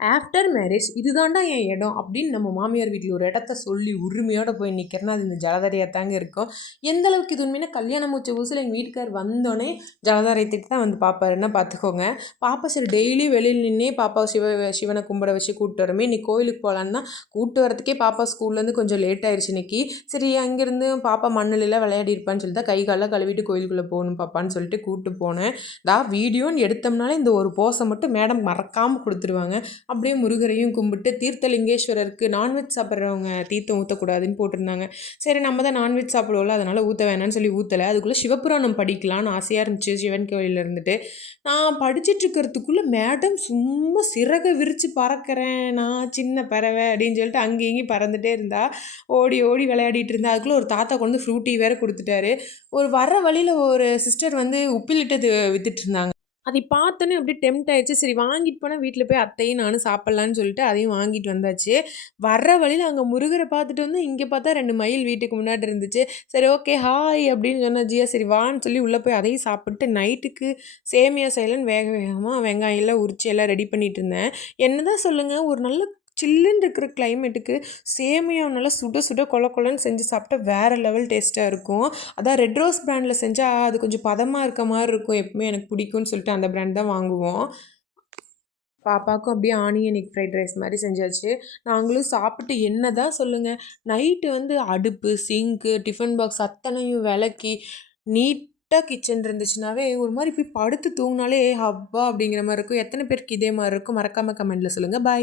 After marriage இதுதான்டா என் இடம் அப்படின்னு நம்ம மாமியார் வீட்டில் ஒரு இடத்த சொல்லி உரிமையோட போய் நிற்கிறேன்னா அது இந்த ஜலதாரையாக தாங்க இருக்கும். எந்த அளவுக்கு இது உண்மையான கல்யாணம் முடிச்ச புதுசில் எங்கள் வீட்டுக்கார் வந்தோடனே ஜலதாரியத்துக்கு தான் வந்து பார்ப்பாருன்னா பார்த்துக்கோங்க. பாப்பா சரி டெய்லி வெளியில் நின்னே பாப்பா சிவனை கும்பிட வச்சு கூப்பிட்டு வரமே, இன்னைக்கு கோயிலுக்கு போகலான்னு தான் கூப்பிட்டு வரதுக்கே பாப்பா ஸ்கூல்லேருந்து கொஞ்சம் லேட் ஆயிடுச்சு இன்னைக்கு. சரி அங்கேருந்து பாப்பா மண்ணிலெல்லாம் விளையாடி இருப்பான்னு சொல்லிட்டு கை காலெல்லாம் கழுவிட்டு கோயிலுக்குள்ளே போகணும் பாப்பான்னு சொல்லிட்டு கூப்பிட்டு போனேன். வீடியோன்னு எடுத்தோம்னாலே இந்த ஒரு போஸை மட்டும் மேடம் மறக்காமல் கொடுத்துருவாங்க. அப்படியே முருகரையும் கும்பிட்டு தீர்த்தலிங்கேஸ்வரருக்கு நான்வெஜ் சாப்பிட்றவங்க தீர்த்தம் ஊற்றக்கூடாதுன்னு போட்டிருந்தாங்க. சரி நம்ம தான் நான்வெஜ் சாப்பிடுவோம்ல, அதனால் ஊற்ற வேணான்னு சொல்லி ஊற்றலை. அதுக்குள்ளே சிவபுராணம் படிக்கலான்னு ஆசையாக இருந்துச்சு சிவன் கோயிலில் இருந்துட்டு. நான் படிச்சுட்டு இருக்கிறதுக்குள்ளே மேடம் சும்மா சிறகை விரித்து பறக்கிறேன் நான் சின்ன பறவை அப்படின்னு சொல்லிட்டு அங்கேயும் இங்கேயும் பறந்துகிட்டே இருந்தா. ஓடி ஓடி விளையாடிட்டு இருந்தா. அதுக்குள்ளே ஒரு தாத்தா கொண்டு ஃப்ரூட்டி வேறு கொடுத்துட்டாரு. ஒரு வர வழியில் ஒரு சிஸ்டர் வந்து உப்பிலிட்டது வித்துட்டு இருந்தாங்க. அதை பார்த்தோன்னே அப்படியே டெம்ப்ட் ஆயிடுச்சு. சரி வாங்கிட்டு போனால் வீட்டில் போய் அத்தையும் நானும் சாப்பிட்லான்னு சொல்லிட்டு அதையும் வாங்கிட்டு வந்தாச்சு. வர்ற வழியில் அங்கே முருகரை பார்த்துட்டு வந்து இங்கே பார்த்தா 2 மயில் வீட்டுக்கு முன்னாடி இருந்துச்சு. சரி ஓகே ஹாய் அப்படின்னு சொன்னா ஜியா. சரி வான்னு சொல்லி உள்ளே போய் அதையும் சாப்பிட்டு நைட்டுக்கு சேமியா செய்யலான்னு வேக வேகமாக வெங்காயம் எல்லாம் உரித்து எல்லாம் ரெடி பண்ணிட்டு இருந்தேன். என்னதான் சொல்லுங்கள், ஒரு நல்ல சில்லுன்னு இருக்கிற கிளைமேட்டுக்கு சேமியா நல்லா சுட சுட கொல கொலன்னு செஞ்சு சாப்பிட்டா வேறு லெவல் டேஸ்ட்டாக இருக்கும். அதான் ரெட் ரோஸ் பிராண்டில் செஞ்சால் அது கொஞ்சம் பதமாக இருக்க மாதிரி இருக்கும். எப்பவுமே எனக்கு பிடிக்கும்னு சொல்லிட்டு அந்த பிராண்ட் தான் வாங்குவோம். பாப்பாவுக்கும் அப்படியே ஆனியன் எக் ஃப்ரைட் ரைஸ் மாதிரி செஞ்சாச்சு. நாங்களும் சாப்பிட்டு என்ன தான் சொல்லுங்கள், நைட்டு வந்து அடுப்பு சிங்க்கு டிஃபன் பாக்ஸ் அத்தனையும் விளக்கி நீட்டாக கிச்சன் இருந்துச்சுனாவே ஒரு மாதிரி போய் படுத்து தூங்கினாலே ஹப்பா அப்படிங்கிற மாதிரி இருக்கும். எத்தனை பேருக்கு இதே மாதிரி இருக்கும் மறக்காமல் கமெண்ட்டில் சொல்லுங்கள். பாய்.